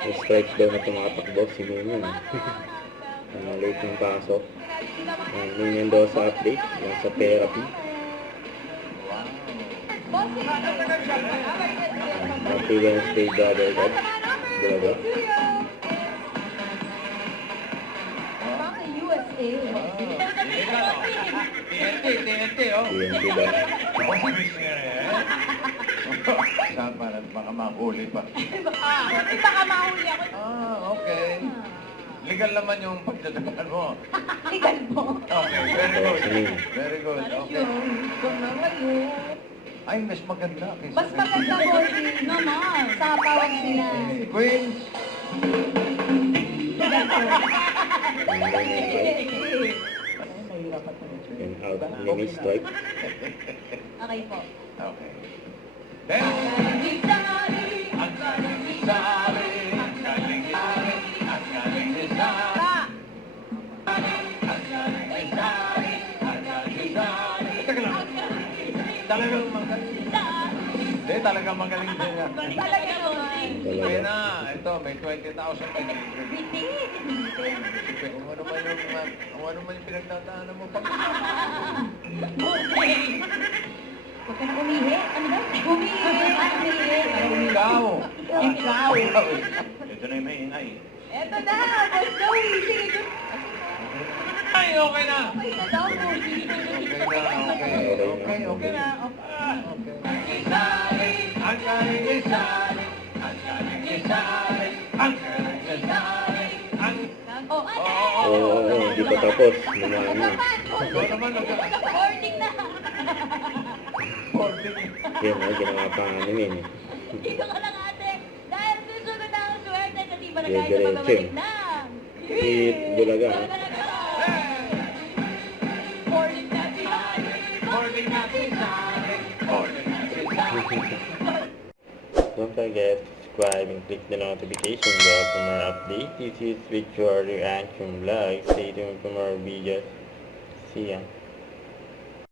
May strike daw na tumatakbo si Minion. Late ng pasok. Minion daw sa update. Yung sa therapy. Happy Wednesday, brother God. Bulaga. TNT, oh. TNT ba? Saan pa? Baka mahuli pa. Baka mahuli ako. Okay. Legal naman yung pagdadagan mo. Legal po. Okay, very good. Very good. Okay. Ikaw na ngayon. Ay, mas maganda. Mas maganda po naman. Sa pawag nila. Queens. Legal po. And out. Mini strike. Okay po. Okay. Then, ang galing ni Sari, ang galing ni Sari, ang galing ni Sari, ang galing ni Sari, ang galing ni Sari. Teka lang. Talagang magaling. Hindi, talagang magaling din yan. Talaga naman. Kaya na, ito, may 20,000 ka din. Kung ano man yung pinagtataanan mo, pag Huwag ka na umihi. Ano ba? Umihi. ikaw. Ikaw. Ito na yung maingay. Eto na. Boss Joey. Sige. Ay, okay na. Okay na daw. Okay na. Ang galing ni Sari, ang galing ni Sari, ang galing ni Sari, ang... Hindi pa tapos. Naman. Ito naman, Warning na. Yan na, ginawa pa ni Min. Dito ka lang ate. Dahil susunod na ang swerte kasi ba nagkaya Diretso. na pabalik na. Hit, Bulaga. Warning na si Hari. Morning na si Sari, morning na si Sari. Don't forget to subscribe and click the notification bell for more updates. This is Victoria Reaction Vlog. Stay tuned for more videos. See ya.